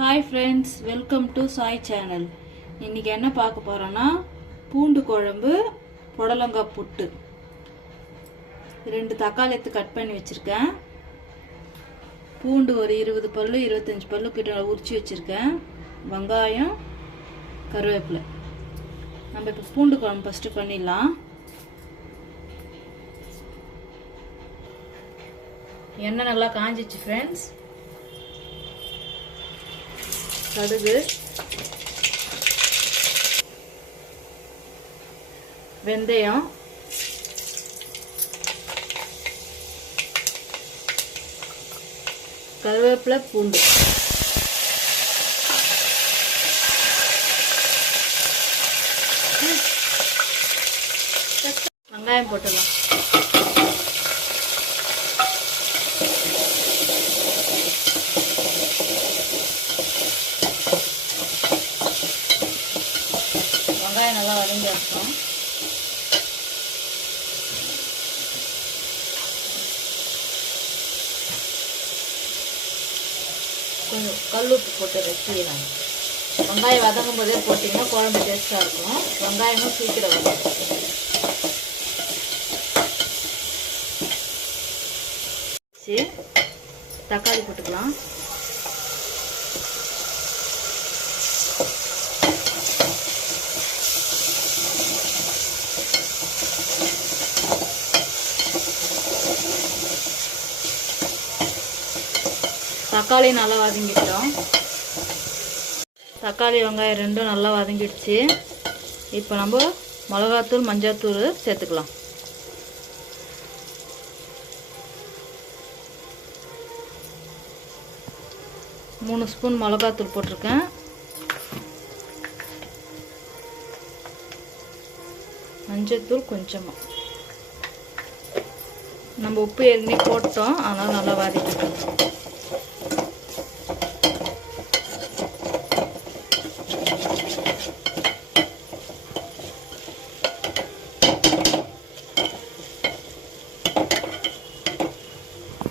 Hi friends, welcome to Sai channel. இன்றைக்கி என்ன பார்க்க போகிறோன்னா பூண்டு குழம்பு, புடலங்காய் புட்டு. 2 தக்காளி எடுத்து கட் பண்ணி வச்சுருக்கேன். பூண்டு ஒரு 20 பல்லு 25 பல்லு கிட்ட உரிச்சு வச்சுருக்கேன். வெங்காயம், கருவேப்பிலை. நம்ம இப்போ பூண்டு குழம்பு ஃபஸ்ட்டு பண்ணிடலாம். எண்ணெய் நல்லா காஞ்சிச்சு ஃப்ரெண்ட்ஸ். கடுகு, வெந்தயம், கருவேப்பிலை, பூண்டு. வெங்காயம் போட்டுடலாம். வெங்காயம் நல்லா வதங்கி வச்சோம். கொஞ்சம் கல்லுப்பு போட்டு வச்சுக்கலாம். வெங்காயம் வதங்கும் போதே போட்டிங்கன்னா குழம்பு டேஸ்ட்டாக இருக்கும். வெங்காயமும் சீக்கிரம் வதங்கும். தக்காளி போட்டுக்கலாம். தக்காளி நல்லா வதங்கிட்டோம். தக்காளி வெங்காயம் ரெண்டும் நல்லா வதங்கிடுச்சு. இப்போ நம்ம மிளகாத்தூள், மஞ்சள்தூள் சேர்த்துக்கலாம். மூணு ஸ்பூன் மிளகாத்தூள் போட்டிருக்கேன். மஞ்சள்தூள் கொஞ்சமாக. நம்ம உப்பு ஏற்கனவே போட்டோம், அதனால் நல்லா வதக்கிட்டோம்.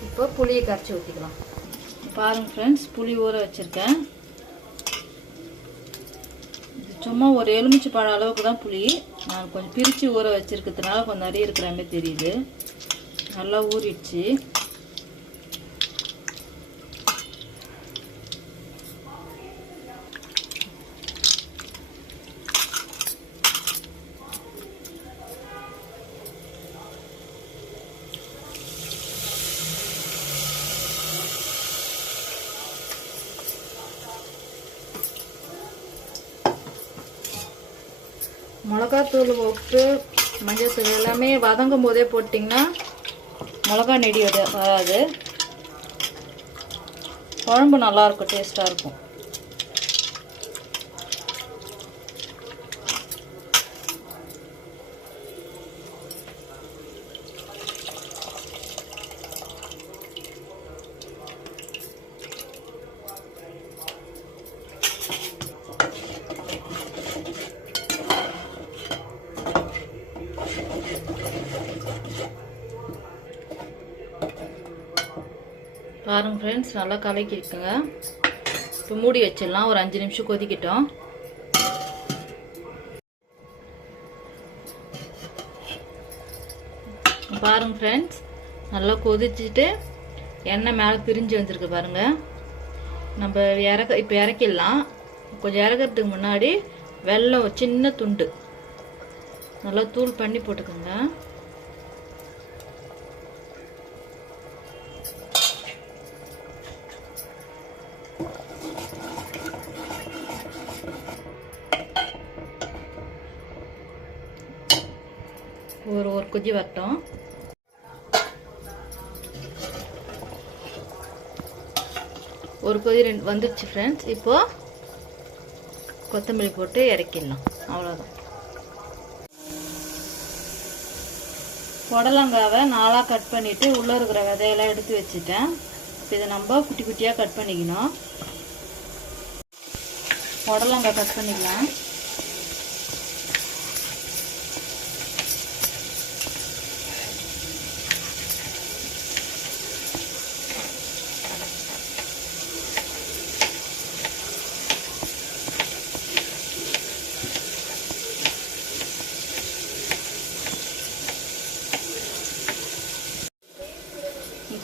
இப்போ புளியை கரைச்சி ஊற்றிக்கலாம். பாருங்க ஃப்ரெண்ட்ஸ், புளி ஊற வச்சுருக்கேன். சும்மா ஒரு எலுமிச்சை பழம் அளவுக்கு தான் புளி. நான் கொஞ்சம் பிரித்து ஊற வச்சுருக்கிறதுனால கொஞ்சம் நிறைய இருக்கிற மாதிரி தெரியுது. நல்லா ஊறிடுச்சு. மிளகாத்தூள், உப்பு, மஞ்சள் தூள் எல்லாமே வதங்கும் போதே போட்டிங்கன்னா மிளகா நெடி வராது. குழம்பு நல்லாயிருக்கும், டேஸ்ட்டாக இருக்கும். பாருங்க ஃப்ரெண்ட்ஸ், நல்லா கலக்கிருக்குங்க. இப்போ மூடி வச்சிடலாம். ஒரு 5 நிமிஷம் கொதிக்கிட்டோம். பாருங்க ஃப்ரெண்ட்ஸ், நல்லா கொதிச்சுட்டு எண்ணெய் மேலே பிரிஞ்சு வந்துருக்கு பாருங்க. நம்ம இப்போ இறக்கிடலாம். கொஞ்சம் இறக்கிறதுக்கு முன்னாடி வெல்லம் ஒரு சின்ன துண்டு நல்லா தூள் பண்ணி போட்டுக்கோங்க. ஒரு கொதி வரட்டும். ஒரு கொதி வந்துடுச்சு ஃப்ரெண்ட்ஸ். இப்போ கொத்தமல்லி போட்டு இறக்கிடலாம். அவ்வளோதான். புடலங்காவை 4ஆக கட் பண்ணிவிட்டு உள்ளே இருக்கிற விதையெல்லாம் எடுத்து வச்சுட்டேன். இப்போ இதை நம்ம குட்டி குட்டியாக கட் பண்ணிக்கணும். புடலங்காய் கட் பண்ணிக்கலாம்.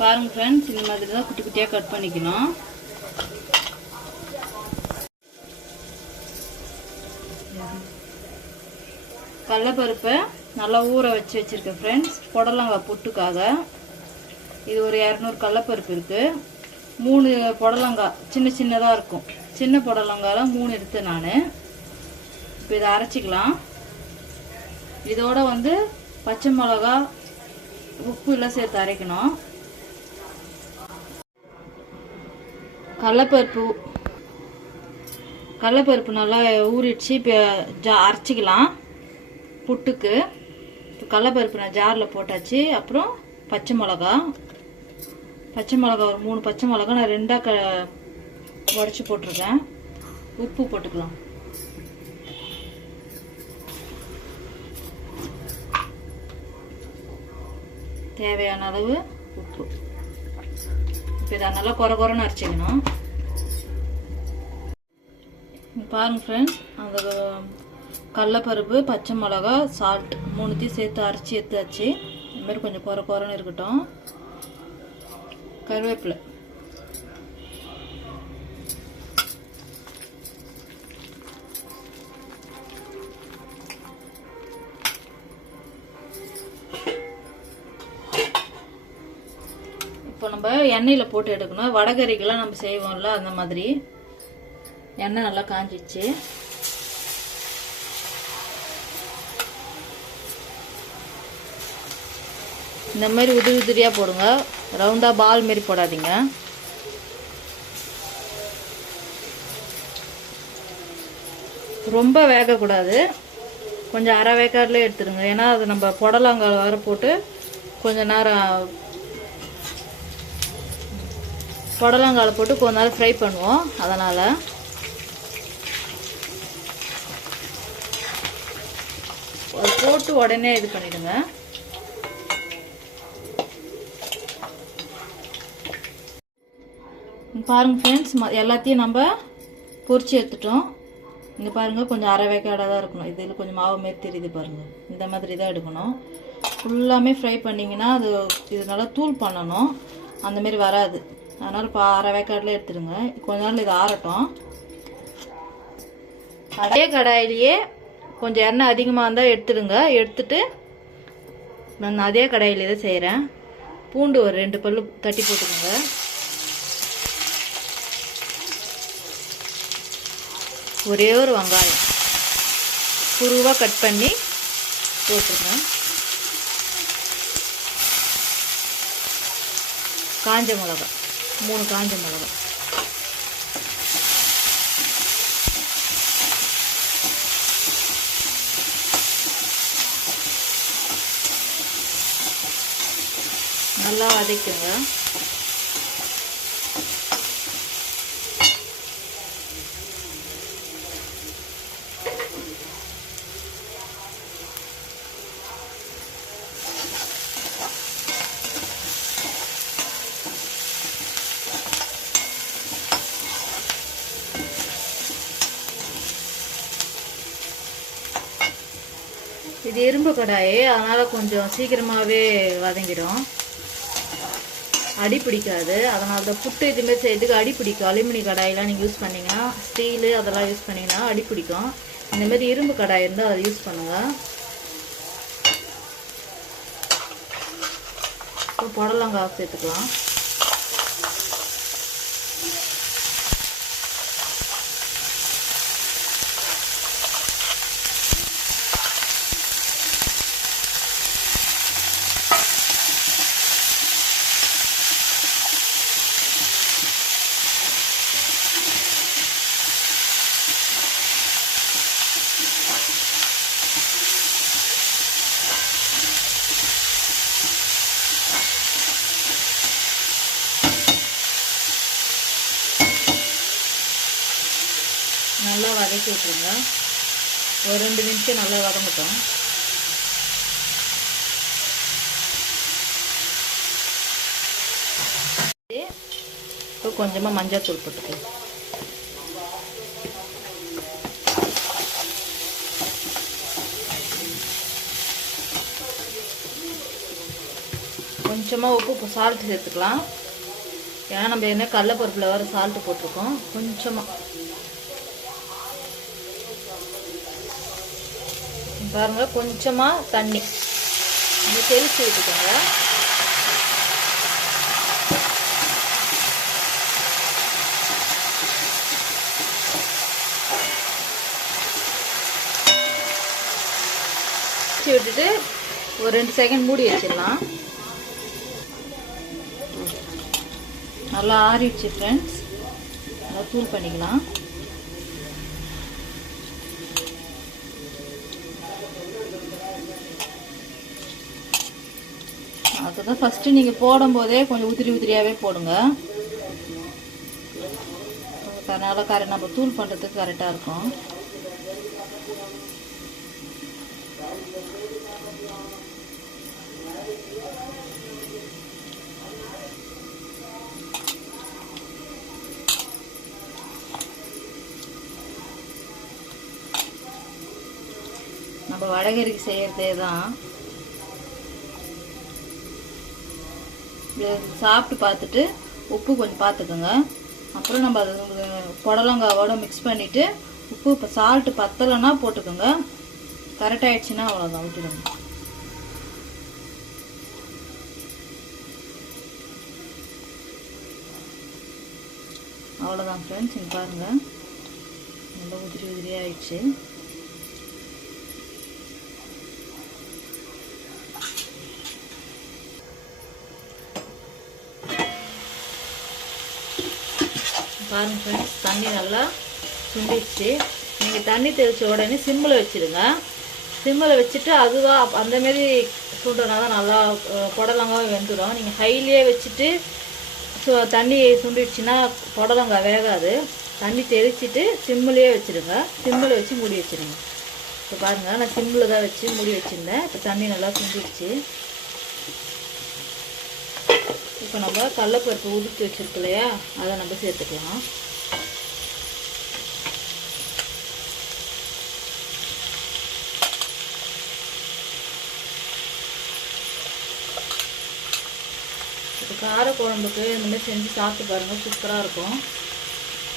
பாருங்கள் ஃப்ரெண்ட்ஸ், இந்த மாதிரி தான் குட்டி குட்டியாக கட் பண்ணிக்கணும். கடலைப்பருப்பை நல்லா ஊற வச்சுருக்கேன் ஃப்ரெண்ட்ஸ், புடலங்காய் புட்டுக்காக. இது ஒரு 200 கடலைப்பருப்பு இருக்குது. 3 புடலங்காய் சின்ன சின்னதாக இருக்கும். சின்ன புடலங்காயில் 3 எடுத்து நான் இப்போ இதை அரைச்சிக்கலாம். இதோட வந்து பச்சை மிளகா, உப்பு எல்லாம் சேர்த்து அரைக்கணும். கடலைப்பருப்பு நல்லா ஊறிடுச்சு. இப்போ அரைச்சிக்கலாம் புட்டுக்கு. இப்போ கடலைப்பருப்பு நான் ஜாரில் போட்டாச்சு. அப்புறம் பச்சை மிளகா ஒரு 3 பச்சை மிளகா நான் 2ஆக உடச்சி போட்டிருக்கேன். உப்பு போட்டுக்கலாம். தேவையான அளவு உப்பு. இப்போ இதை நல்லா குறைன்னு அரைச்சிக்கணும். பாருங்க ஃப்ரெண்ட்ஸ், அந்த கடலைப்பருப்பு, பச்சை மிளகா, சால்ட் 3த்தையும் சேர்த்து அரைச்சி எடுத்தாச்சு. இதுமாதிரி கொஞ்சம் குறைன்னு இருக்கட்டும். கருவேப்பிலை, இப்போ நம்ம எண்ணெயில் போட்டு எடுக்கணும். வடகறிக்கெல்லாம் நம்ம செய்வோம்ல, அந்த மாதிரி. எண்ணெய் நல்லா காஞ்சிச்சு. இந்த மாதிரி உதிரியாக போடுங்க, ரவுண்டாக பால் மாரி போடாதீங்க. ரொம்ப வேகக்கூடாது, கொஞ்சம் அரை வேக்காடுலேயே எடுத்துடுங்க. ஏன்னா அது நம்ம புடலங்காய் வர போட்டு கொஞ்ச நேரம் புடலங்காய் போட்டு கொஞ்ச நேரம் ஃப்ரை பண்ணுவோம். அதனால் அது போட்டு உடனே இது பண்ணிடுங்க. பாருங்கள் ஃப்ரெண்ட்ஸ், எல்லாத்தையும் நம்ம பொரிச்சு எடுத்துட்டோம். இங்கே பாருங்கள், கொஞ்சம் அரை வேக்காடாக தான் இருக்கணும். இதில் கொஞ்சம் மாவு மாரி தெரியுது பாருங்கள். இந்த மாதிரி தான் எடுக்கணும். ஃபுல்லாமே ஃப்ரை பண்ணிங்கன்னா அது இது நல்லா தூள் பண்ணணும். அந்தமாரி வராது. அதனால் அரை வேக்காடில் எடுத்துடுங்க. கொஞ்ச நாள் இது ஆறட்டும். அதே கடாயிலேயே கொஞ்சம் எண்ணெய் அதிகமாக இருந்தால் எடுத்துடுங்க. எடுத்துட்டு நான் அதே கடாயிலே தான் செய்கிறேன். பூண்டு ஒரு 2 பல்லு தட்டி போட்டுக்கோங்க. ஒரே ஒரு வெங்காயம் குருவாக கட் பண்ணி போட்டுருங்க. காஞ்ச மிளகா 3 காஞ்ச மிளகா. நல்லா வதக்குங்க. இது இரும்பு கடாய், அதனால் கொஞ்சம் சீக்கிரமாகவே வதங்கிடும், அடி பிடிக்காது. அதனால தான் புட்டு இதுமாரி செய்யறதுக்கு அடி பிடிக்கும். அலுமினி கடாயெலாம் நீங்கள் யூஸ் பண்ணிங்கன்னா, ஸ்டீலு அதெல்லாம் யூஸ் பண்ணிங்கன்னா அடி பிடிக்கும். இந்தமாரி இரும்பு கடாய் இருந்தால் அதை யூஸ் பண்ணுங்கள். இப்போ புடலங்காய் சேர்த்துக்கலாம். நல்லா வதக்கி விட்டுருங்க. ஒரு 2 நிமிஷம் நல்லா வதங்கட்டும். இப்போ கொஞ்சமாக மஞ்சள் தூள் போட்டுக்கலாம். கொஞ்சம் கொஞ்சமாக உப்பு சால்ட்டு சேர்த்துக்கலாம். ஏன்னா நம்ம என்ன கடலைப்பருப்பில் வேறு சால்ட்டு போட்டிருக்கோம். கொஞ்சமாக பாருங்கள், கொஞ்சமாக தண்ணி நீங்கள் தெளித்து விட்டுக்கோங்க. விட்டுட்டு ஒரு 2 செகண்ட் மூடி வச்சிடலாம். நல்லா ஆறிடுச்சு ஃப்ரெண்ட்ஸ். நல்லா தூள் பண்ணிக்கலாம். அதுதான் ஃபஸ்ட்டு நீங்கள் போடும்போதே கொஞ்சம் உதிரியாகவே போடுங்க. அதனால் நம்ம தூள் பண்ணுறதுக்கு கரெக்டாக இருக்கும். நம்ம வடகரிக்கு செய்யறதே தான். சாப்பிட்டு பார்த்துட்டு உப்பு கொஞ்சம் பார்த்துக்கோங்க. அப்புறம் நம்ம அது புடலங்காவோட மிக்ஸ் பண்ணிவிட்டு உப்பு இப்போ சால்ட்டு பத்தலைன்னா போட்டுக்கோங்க. கரெக்டாகிடுச்சுன்னா அவ்வளோதான், விட்டுடுங்க. அவ்வளோதான் ஃப்ரெண்ட்ஸ். இங்கே பாருங்கள், நல்லா உதிரியாகிடுச்சு. பாருங்கள் ஃப்ரெண்ட்ஸ், தண்ணி நல்லா சுண்டிடுச்சு. நீங்கள் தண்ணி தெளித்த உடனே சிம்மில் வச்சுடுங்க. சிம்மில் வச்சுட்டு அதுவாக அந்தமாரி சுண்டனா தான் நல்லா புடலங்காய் வெந்துடும். நீங்கள் ஹைலியே வச்சுட்டு தண்ணி சுண்டிடுச்சுன்னா புடலங்காய் வேகாது. தண்ணி தெளிச்சிட்டு சிம்மிலே வச்சுடுங்க. சிம்மில் வச்சு மூடி வச்சுடுங்க. இப்போ பாருங்கள், நான் சிம்மில் தான் வச்சு மூடி வச்சுருந்தேன். இப்போ தண்ணி நல்லா சுண்டிடுச்சு. இப்போ நம்ம கடலைப்பருப்பு உதிர்த்து வச்சுருக்கு இல்லையா, அதை நம்ம சேர்த்துக்கலாம். இப்போ காரக்குழம்புக்கு இந்தமாதிரி செஞ்சு சாப்பிட்டு பாருங்கள், சூப்பராக இருக்கும்.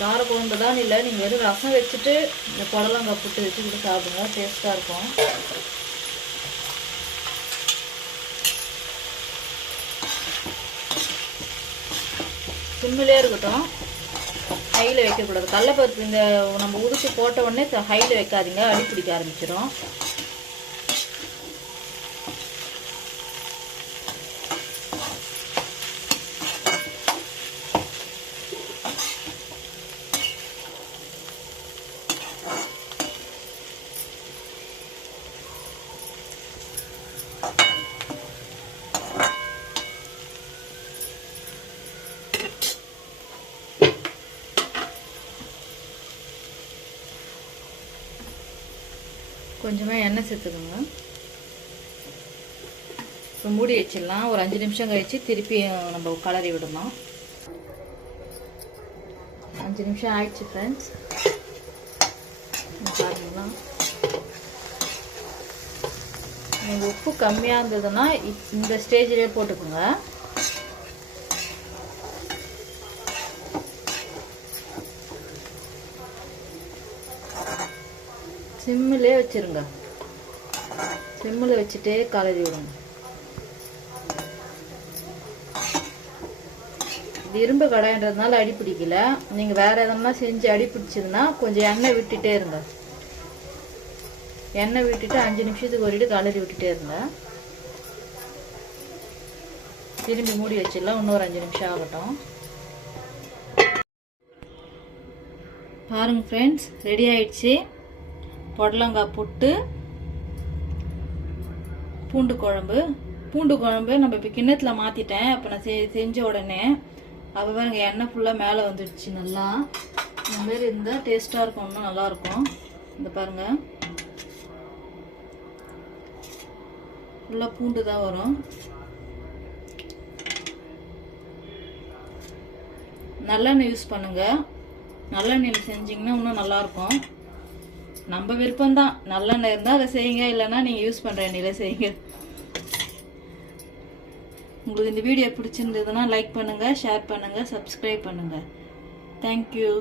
காரக்குழம்பு தான் இல்லை, நீங்கள் வெறும் ரசம் வச்சுட்டு இந்த புடலங்காய் புட்டு வச்சு கூட சாப்பிடுங்க, டேஸ்ட்டாக இருக்கும். சிம்மிலே இருக்கட்டும், ஹையில் வைக்கக்கூடாது. கடலைப்பருப்பு இந்த நம்ம உதிர்த்து போட்ட உடனே ஹையில் வைக்காதீங்க, அடி பிடிக்க ஆரம்பிச்சிடும். கொஞ்சமாக எண்ணெய் சேர்த்துக்கோங்க. இப்போ மூடி வச்சிடலாம். ஒரு 5 நிமிஷம் கழித்து திருப்பி நம்ம கலரி விடணும். 5 நிமிஷம் ஆயிடுச்சு ஃப்ரெண்ட்ஸ். பாருங்களா, நீங்கள் உப்பு கம்மியாக இருந்ததுன்னா இந்த ஸ்டேஜ்லேயே போட்டுக்கோங்க. சிம்மிலே வச்சுருங்க. சிம்மில் வச்சுட்டே கலரி விடுங்க. இது இரும்பு கடாயின்றதுனால அடி பிடிக்கல. நீங்கள் வேறு எதனா செஞ்சு அடி பிடிச்சதுன்னா கொஞ்சம் எண்ணெய் விட்டுட்டே இருங்க. எண்ணெய் விட்டுட்டு 5 நிமிஷத்துக்கு ஒரு கலரி விட்டுட்டே இருங்க. திரும்பி மூடி வச்சிடலாம். இன்னொரு 5 நிமிஷம் ஆகட்டும். பாருங்கள் ஃப்ரெண்ட்ஸ், ரெடி ஆயிடுச்சு புடலங்காய் புட்டு பூண்டு குழம்பு. பூண்டு குழம்பு நம்ம இப்போ கிண்ணத்தில் மாற்றிட்டேன். அப்போ நான் செஞ்ச உடனே அப்போ பாருங்க, எண்ணெய் ஃபுல்லாக மேலே வந்துடுச்சு. நல்லா இந்த மாதிரி இருந்தால் டேஸ்ட்டாக இருக்கும், இன்னும் நல்லாயிருக்கும். இந்த பாருங்கள், ஃபுல்லாக பூண்டு தான் வரும். நல்லெண்ணெய் யூஸ் பண்ணுங்கள். நல்லெண்ணெயில் செஞ்சிங்கன்னா இன்னும் நல்லாயிருக்கும். நம்ம விருப்பம்தான். நல்லெண்ணெய் இருந்தால் அதை செய்யுங்க, இல்லைன்னா நீங்கள் யூஸ் பண்ணுற எண்ணெயில் செய்யுங்க. உங்களுக்கு இந்த வீடியோ பிடிச்சிருந்ததுன்னா லைக் பண்ணுங்கள், ஷேர் பண்ணுங்கள், சப்ஸ்கிரைப் பண்ணுங்கள். தேங்க்யூ.